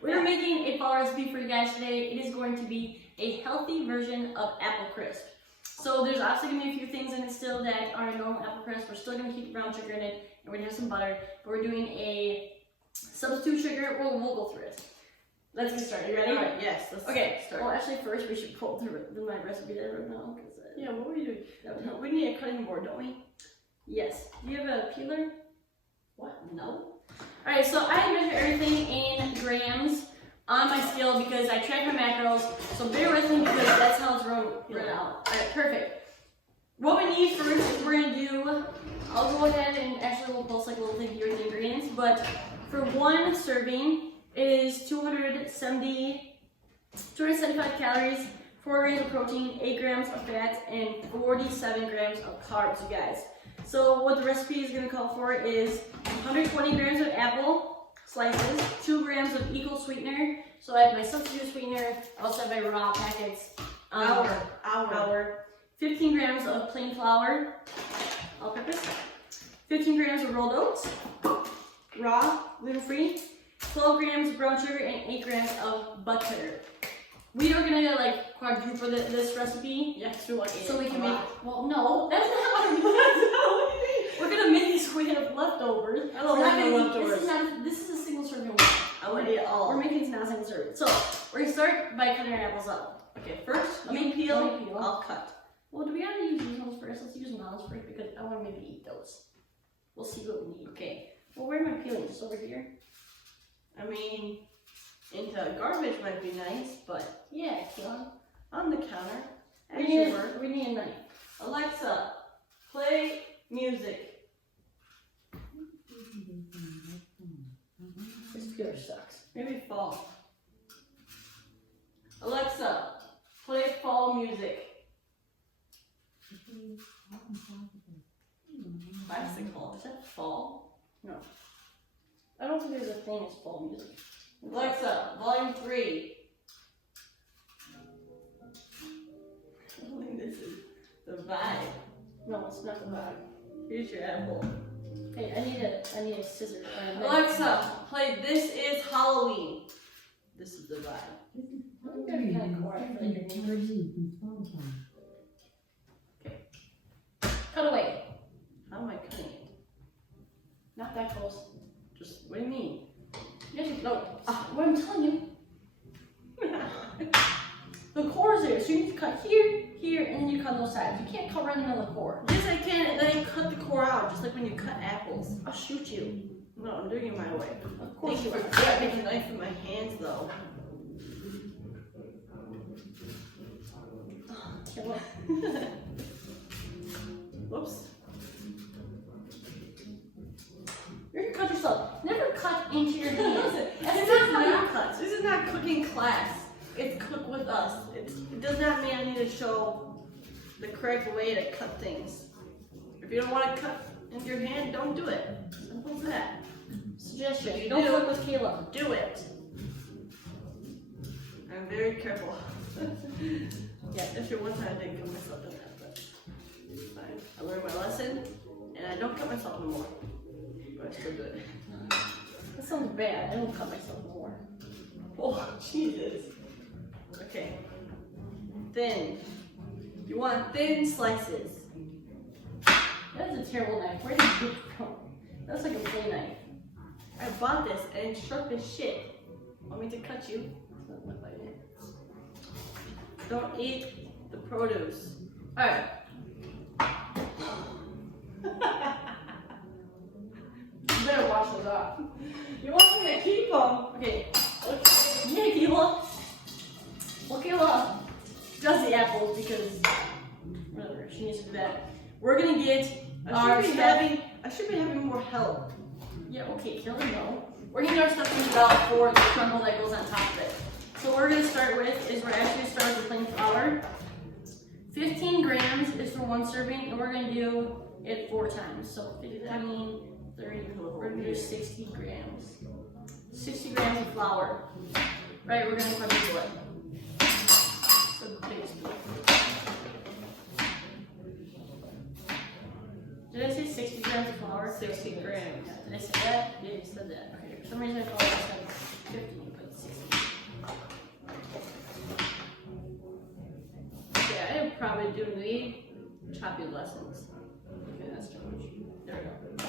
We're making a fall recipe for you guys today. It is going to be a healthy version of apple crisp. So there's obviously going to be a few things in it still that are normal apple crisp. We're still going to keep the brown sugar in it, and we're going to have some butter. But we're doing a substitute sugar. We'll go through it. Let's get started. You ready? All right, yes. Let's start. Well, actually, first we should pull my recipe that I wrote now. Yeah, what were you doing? That would help. We need a cutting board, don't we? Yes. Do you have a peeler? What? No. Alright, so I measure everything in grams on my scale because I track my macros. So bear with me because that's how it's written out. Alright, perfect. What we need first is we're going to do, I'll go ahead and actually we'll post like a little thing here with the ingredients. But for one serving, it is 275 calories, 4 grams of protein, 8 grams of fat, and 47 grams of carbs, you guys. So what the recipe is going to call for is 120 grams of apple slices, 2 grams of equal sweetener. So I have my substitute sweetener. I also have my raw packets. Our. 15 grams of plain flour, all-purpose. 15 grams of rolled oats, raw, gluten-free. 12 grams of brown sugar and 8 grams of butter. We are gonna like quadruple this recipe. Yeah, so we can make. Well, no, that's not how we do it. We're gonna make these so we have leftovers. I don't like leftovers. This is a single serving. I want to eat it all. We're making this not a single serving. So we're gonna start by cutting our apples up. Okay, first Let me peel. I'll cut. Well, do we gotta use these ones first? Let's use mounds first because I want to maybe eat those. We'll see what we need. Okay. Well, where am I peeling? Just over here. I mean, into garbage might be nice, but Yeah, Kayla. on the counter. We need a knife. Alexa, play music. This peeler sucks. Maybe fall. Alexa, play fall music. Bicycle. Is that fall? No. I don't think there's a thing as fall music. Alexa, volume 3. I don't think this is the vibe. No, it's not the vibe. Here's your apple. Hey, I need a scissors. Alexa, play This Is Halloween. This is the vibe. I think that'd be kind of cool. I feel like your neighbors. Okay. Cut away. How am I cutting it? Not that close. Just, what do you mean? No. What I'm telling you. The core is there, so you need to cut here, here, and then you cut those sides. You can't cut right in the middle of the core. Yes, I can, and then I cut the core out, just like when you cut apples. I'll shoot you. No, I'm doing it my way. Of course Thank you you for are. grabbing the knife in my hands, though. Whoops. You're gonna cut yourself. Never cut into your hands. This is not cuts. This is not cooking class. It's cook with us. It does not mean I need to show the correct way to cut things. If you don't want to cut into your hand, don't do it. Simple as that. Suggestion. You Don't do. cook with Kayla. Do it. I'm very careful. Yeah, especially one time I didn't cut myself in that, but it's fine. I learned my lesson, and I don't cut myself no more. But I still do it. That sounds bad. I don't cut myself more. Oh, Jesus. Okay. Thin. You want thin slices. That is a terrible knife. Where did you get it from? That's like a play knife. I bought this, and it's sharp as shit. Want me to cut you? Doesn't look like it. Don't eat the produce. Alright. You better wash those off. You want me to keep them? Okay. Yeah, Kayla. Well, Kayla does the apples because whatever, she needs to do that. We're gonna get I should be having more help. Yeah, okay, Kayla, no. We're gonna get our stuffing out for the crumble that goes on top of it. So what we're gonna start with is we're actually gonna start with plain flour. 15 grams is for one serving, and we're gonna do it 4 times. So 15, 30, we're gonna do 60 grams. 60 grams of flour. Right, we're gonna quadruple it. So the biggest one. Did I say 60 grams of flour? 60 grams. Did I say that? Yeah, you said that. Okay, for some reason I thought I said 50, but it's Yeah, I probably do need choppy lessons. Okay, that's too much. There we go.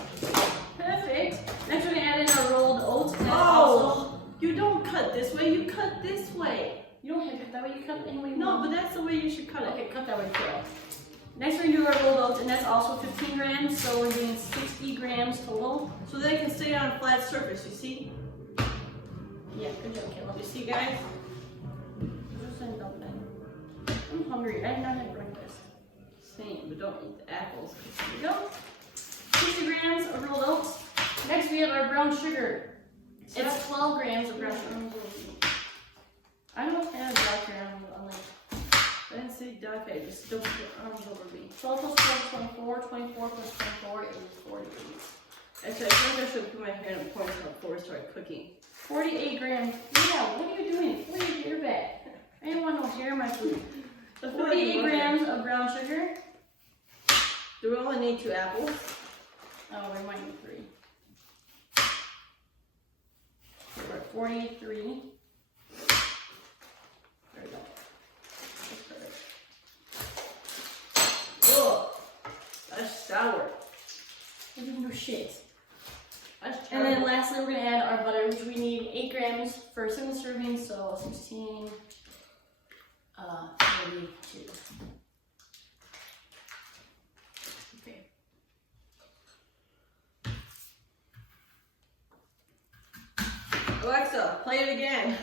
Perfect. Next we're gonna add in our rolled oats. And Oh! You don't cut this way, you cut this way. You don't have to cut that way, you cut it any way you No, want. but that's the way you should cut it. Okay, cut that way too. Next we're gonna do our rolled oats, and that's also 15 grams, so we're doing 60 grams total. So they can stay on a flat surface, you see? Yeah, good job, Kayla. You see, guys? I'm hungry. I have not had breakfast. Same, but don't eat the apples. Here we go. 60 grams of rolled oats. Next we have our brown sugar. It's 12 grams of brown sugar. I don't have dark hair on like. I didn't say dark hair, just don't put your arms over me. 12 plus 12 is 24. 24 plus 24 is 48. Actually, I think I should put my hair in a ponytail before we start cooking. 48 grams. Yeah, what are you doing? Put your hair back. I didn't want no hair in my food. 48 grams of brown sugar. Do we only need 2 apples? Oh, we might need 3. So we're at 43. There we go. That's perfect. Ugh, that's sour. We didn't do shit. That's And then terrible. lastly, we're gonna add our butter, which we need 8 grams for a single serving, so 16, 32. Okay. Alexa, play it again.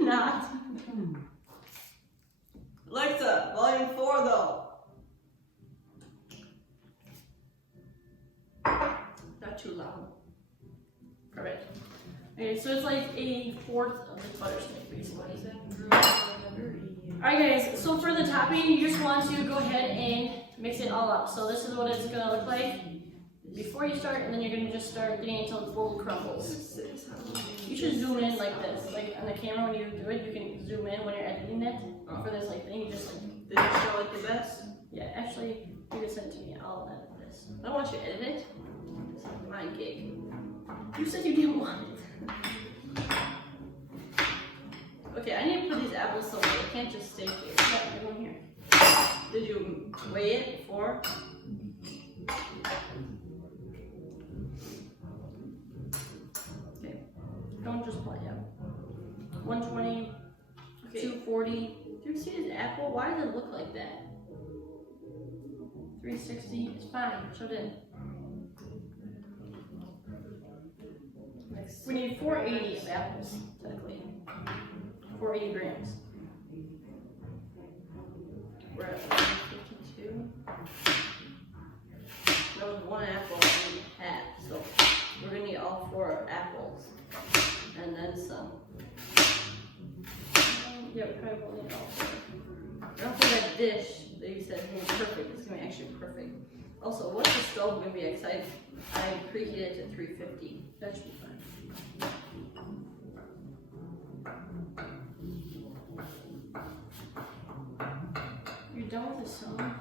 Not. Alexa, volume 4 though. Not too loud. Perfect. Okay, so it's like 1/4 of the butter snake, basically. Alright guys, so for the topping, you just want to go ahead and mix it all up. So this is what it's gonna look like before you start, and then you're gonna just start getting it until it's little crumbles. You should zoom in like this. Like on the camera when you do it, you can zoom in when you're editing it. For this like thing, you just like, Did it show it the best? yeah, actually, you can send it to me. I'll edit this. I don't want you to edit it. It's my gig. You said you didn't want it. Okay, I need to put these apples somewhere. They can't just stay here. Yeah, they're going here. Did you weigh it before? Okay. Don't just play out. 120, Okay. 240, Do you see this apple? Why does it look like that? 360. It's fine. Shut in. We need 480 of apples, technically. 480 grams. We're at 152. That was 1 apple and half, so we're gonna need all 4 apples and then some. Yeah, we probably will need all 4. I don't think that dish that you said was perfect. It's gonna be actually perfect. Also, what's the stove gonna be excited? I preheated it to 350. That should be fine. You're done with the song?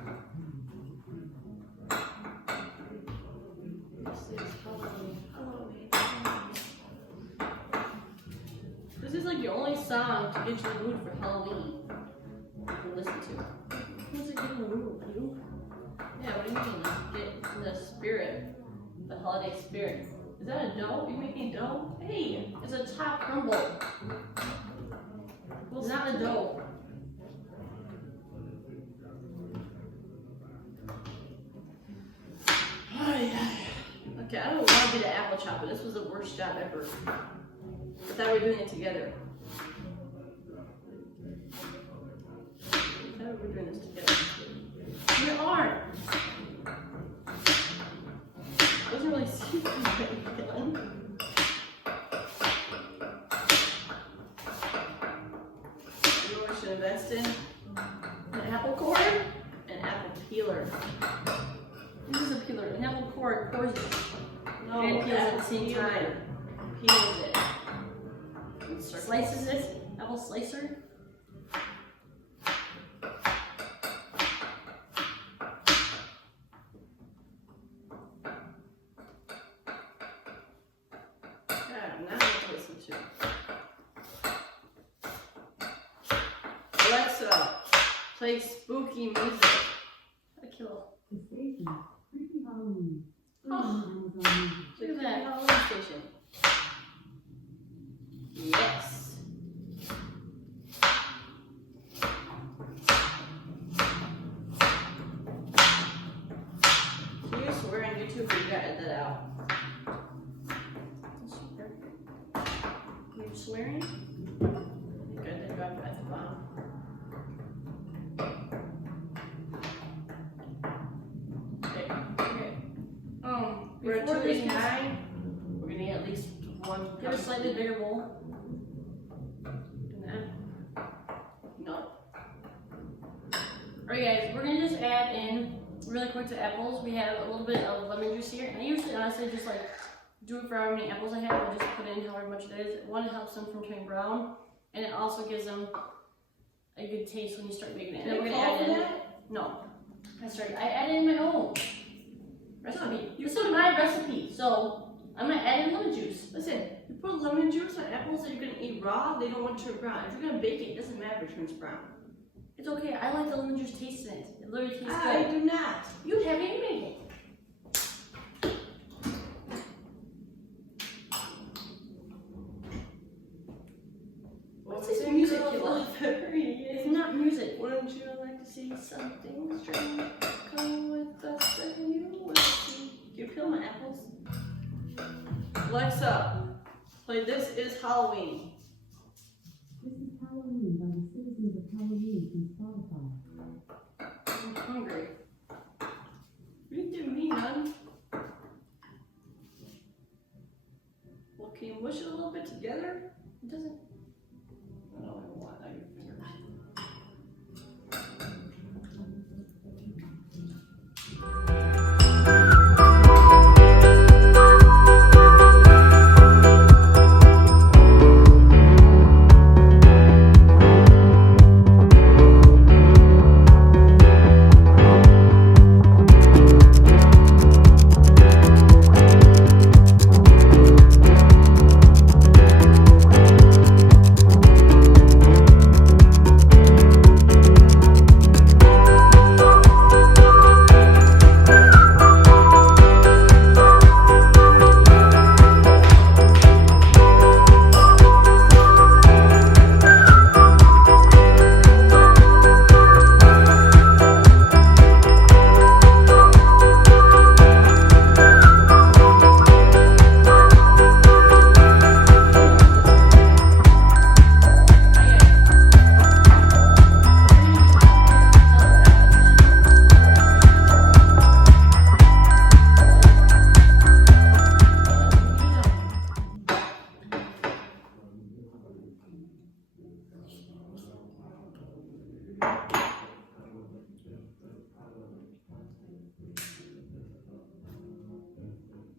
This is like your only song to get you in the mood for Halloween. You can listen to. Who's it getting the mood? You? Yeah, what do you mean? Get in the spirit, the holiday spirit. Is that a dough? You making dough? Hey, it's a top crumble. It's not a dough. Okay, I don't want to be the apple chopper. This was the worst job ever. I thought we were doing it together. I thought we were doing this together. We are. I wasn't really seeing Kaitlin. You know what we should invest in? An apple core? An apple peeler. This is a peeler. An apple core cores it. No, And peels at the apple same peeler. time. Peels it. Slices it. Apple slicer. God, I'm not going to listen to. up. Play spooky music. A kilo. The station. Creepy Halloween. Oh. Amazon Music. Look at that. Halloween station. Yes. So you swear on YouTube, you gotta edit that out. You're swearing? You gotta drop it at the bottom. Okay. We're at Before this 289. We're gonna need at least one. Get a slightly bigger bowl. And that. No. Alright guys, we're gonna just add in really quick to apples. We have a little bit of lemon juice here. And I usually honestly just like do it for how many apples I have. I just put in however much it is. One, it helps them from turning brown, and it also gives them a good taste when you start making it. And then we're gonna add in. No, I added in my own recipe. This is my recipe, so I'm gonna add in lemon juice. Listen, you put lemon juice on apples that you're gonna eat raw, they don't want to turn brown. If you're gonna bake it, it doesn't matter if it turns brown. It's okay. I like the lemon juice taste in it. It literally tastes I good. do not. You haven't even made it. What's this this music music you you love? love? It's not music. Wouldn't you like to see something strange? Come with us and you will see. Do you peel my apples? Alexa, play This Is Halloween. This is Halloween by the citizens of Halloween from Spotify. I'm hungry. You didn't give me none. Well, can you mush it a little bit together? It doesn't. I don't even want that. Your fingers.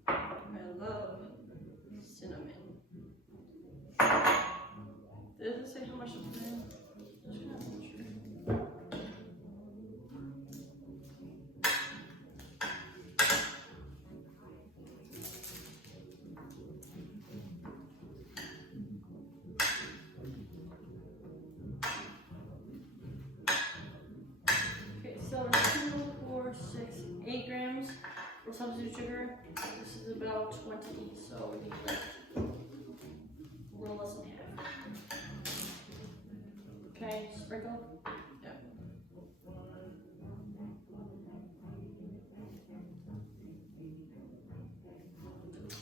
I love cinnamon. Does it say how much to put in? Just gonna make sure. Okay, so 2, 4, 6, 8 grams for substitute sugar. This is about 20, so we need like a little less than half. Okay, sprinkle. Yeah.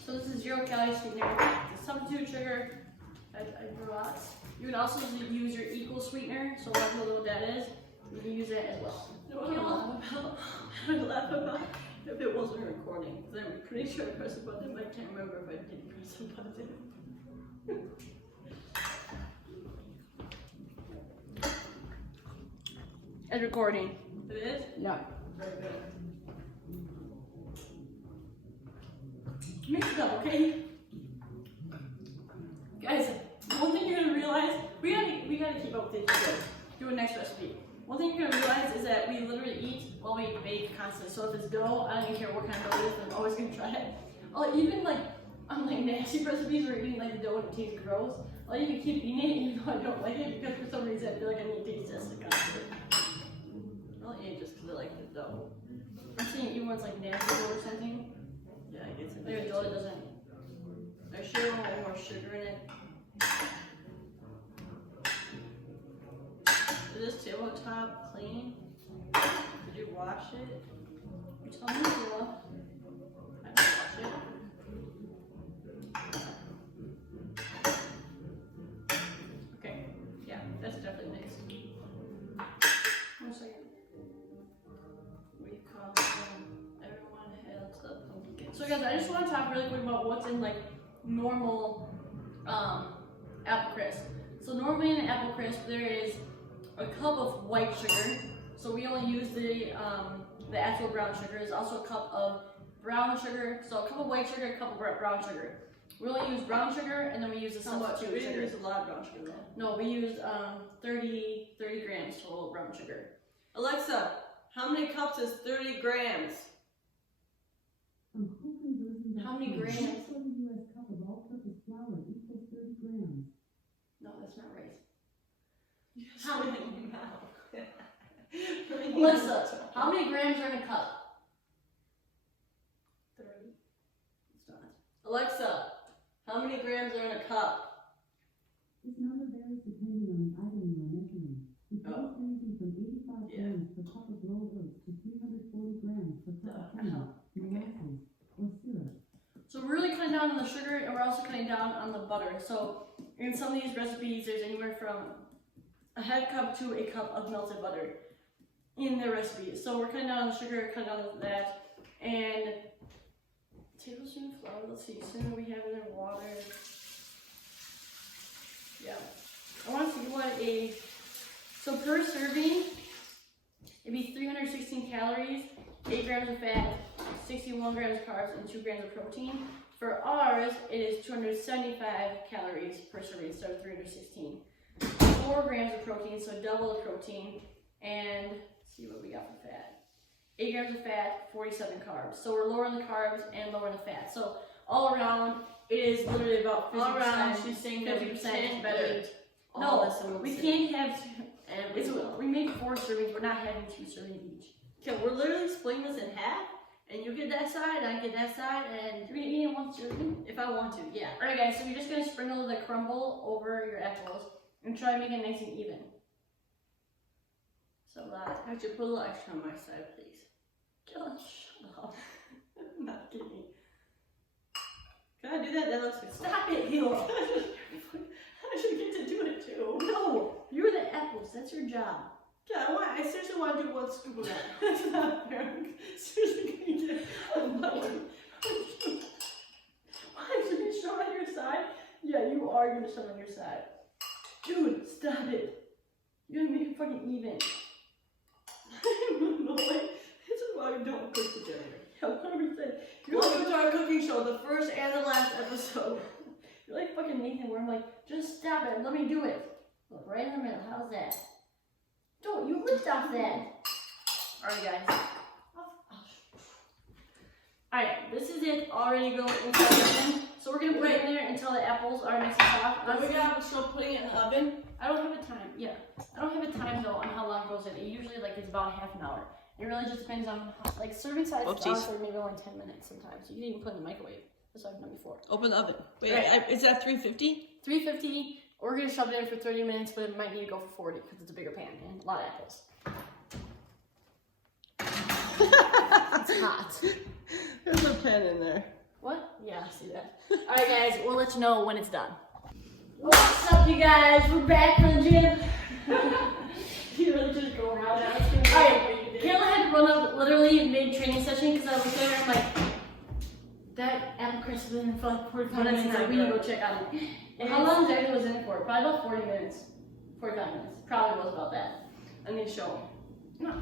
So this is 0 calorie sweetener. The substitute sugar, I brought. You can also use your equal sweetener, so let me know what that is. You can use that as well. You know what I would laugh about if it wasn't recording, because I'm pretty sure I pressed a button, but I can't remember if I didn't press a button. It's recording. It is? Yeah. Very good. Mix it up, okay? Guys, one thing you're gonna realize, we gotta keep up with these. Do a next recipe. One thing you're gonna realize is that we literally eat while we bake constantly. So if it's dough, I don't even care what kind of dough it is, I'm always gonna try it. Oh, even like on like nasty recipes where you're eating like the dough and it tastes gross, I'll even keep eating it even though I don't like it because for some reason I feel like I need to taste test the concept. I'll eat it just because I like it though. I'm saying even when it's like natural or something. Yeah, I get Like a adult, it doesn't. I sure want more sugar in it. Is this tabletop clean? Did you wash it? You tell me, Kayla. I didn't wash it. Okay. Yeah, that's definitely nice. 1 second. We call everyone hail to the pumpkin. So guys, I just want to talk really quick about what's in like normal apple crisp. So normally in an apple crisp there is a cup of white sugar. So we only use the actual brown sugar. There's also a cup of brown sugar. So a cup of white sugar, a cup of brown sugar. We only use brown sugar and then we use the How much? substitute We didn't sugar. use a lot of brown sugar though. No, we used 30 grams total of brown sugar. Alexa, how many cups is 30 grams? From homeconversion.com. How many grams? 1 U.S. cup of all-purpose flour equals 30 grams. No, that's not right. How many now? Melissa, how many grams are in a cup? 30. It's not. Alexa, how many grams are in a cup? This number varies depending on the item you are measuring. With weights ranging from 85 grams per cup of rolled oats to 340 grams per cup of honey, molasses, or syrup. So we're really cutting down on the sugar and we're also cutting down on the butter. So in some of these recipes, there's anywhere from a half cup to a cup of melted butter in their recipes. So we're cutting down on the sugar, cutting down on that, and tablespoon of flour. Let's see, soon we have in there water. Yeah, I want to see what so per serving, it'd be 316 calories, 8 grams of fat, 61 grams of carbs, and 2 grams of protein. For ours, it is 275 calories per serving instead of 316. 4 grams of protein, so double the protein, and let's see what we got for fat. 8 grams of fat, 47 carbs. So we're lowering the carbs and lowering the fat. So all around, it is literally about 50%. All around, she's saying that we 50% can't better. eat all No, this in one we sitting. can't have. And It's, we made 4 servings. We're not having 2 servings each. okay, we're literally splitting this in half, and you get that side, I get that side, and You're gonna eat it in 1 serving. if I want to, yeah. All right, guys. So you're just gonna sprinkle the crumble over your apples and try to make it nice and even. So Actually, put a little extra on my side, please. Kayla, shut up. I'm not kidding. Can I do that? That looks like Stop it, Kayla. I should get to do it too. No, you're the apples. That's your job. Yeah, I seriously want to do 1 scoop of that. That's not fair. I'm seriously gonna get Why should you show on your side? Yeah, you are gonna show on your side. Dude, stop it. You're gonna make it fucking even. No way. This is why we don't cook together. Yeah, 100%. Welcome to our cooking show, the first and the last episode. You're like fucking Nathan, where I'm like, just stop it, let me do it. Look, right in the middle, how's that? Don't you lift off that. Alright, guys. Alright, this is it already going inside the oven. So we're gonna put it in there until the apples are nice and soft. Then we got still putting it in the oven. I don't have a time, yeah. I don't have a time though on how long it goes in. It usually like is about half an hour. It really just depends on how, like serving size Oopsies. honestly maybe only 10 minutes sometimes. You can even put it in the microwave. That's what I've done before. Open the oven. Wait, Right. is that 350? 350, we're gonna shove it in for 30 minutes, but it might need to go for 40 because it's a bigger pan and a lot of apples. It's hot. There's a pen in there. What? Yeah, I see that. Alright guys, we'll let you know when it's done. What's up you guys? We're back from the gym. You really just go around now. Alright, Kayla had to run up literally mid-training session because I was there and I'm like, that apple crisp has been in for like 45 But it's minutes, not like we need to good. go check on it. And how long exactly was it in for? Probably about 40 minutes. 45 minutes. Probably was about that. I need to show them. No,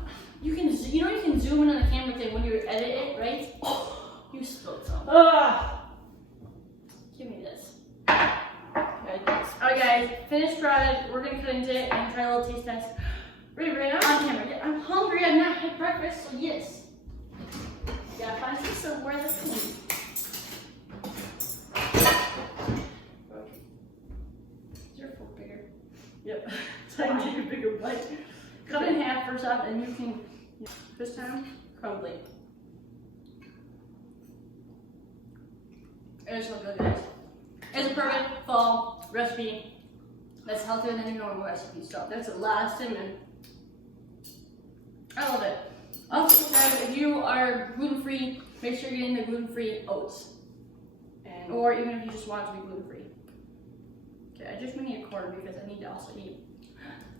you can, you know you can zoom in on the camera thing when you edit it, right? You spilled some. Give me this. Alright guys, finished product. We're gonna cut into it and try a little taste test. Ready right now? On camera. Yeah, I'm hungry. I've not had breakfast, so yes. Gotta find some somewhere that's clean. Yep. So I can take a bigger bite. Cut it in half first off, and you can, this time, crumbly. It's so good, guys. It's a perfect fall recipe that's healthier than your normal recipe. So That's a lot of cinnamon. I love it. Also, subscribe if you are gluten-free. Make sure you're getting the gluten-free oats, And or even if you just want it to be gluten-free. Okay, I just need a quarter because I need to also eat.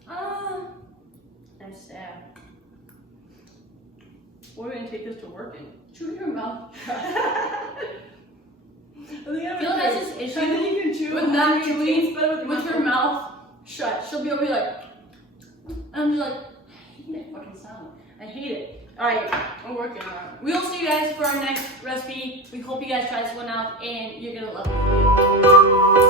Ah, I'm sad. we're gonna take this to work in. Chew your mouth shut. Phil Phil has this issue you can chew with not chewing with with her mouth shut. She'll be over here like, and I'm just like, I hate that fucking sound. I hate it. Alright, I'm working on it. we'll see you guys for our next recipe. We hope you guys try this one out and you're gonna love it.